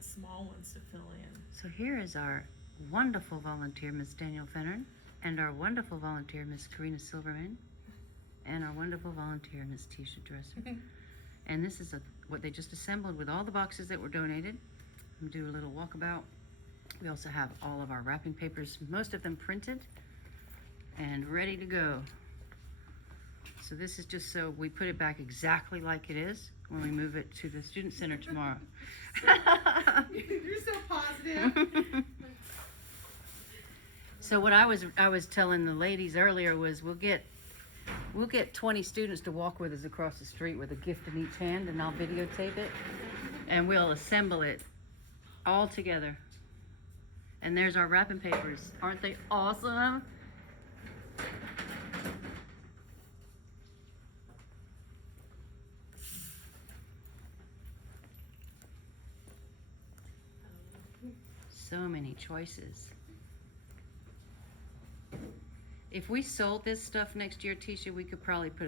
got small ones to fill in. So here is our wonderful volunteer, Miss Danielle Fenner, and our wonderful volunteer, Miss Karina Silverman, and our wonderful volunteer, Miss Tisha Dresser. And this is what they just assembled with all the boxes that were donated. I'm gonna do a little walkabout. We also have all of our wrapping papers, most of them printed and ready to go. So this is just so we put it back exactly like it is when we move it to the Student Center tomorrow. You're so positive. So what I was telling the ladies earlier was we'll get 20 students to walk with us across the street with a gift in each hand, and I'll videotape it, and we'll assemble it all together. And there's our wrapping papers. Aren't they awesome? So many choices. If we sold this stuff next year, Tisha, we could probably put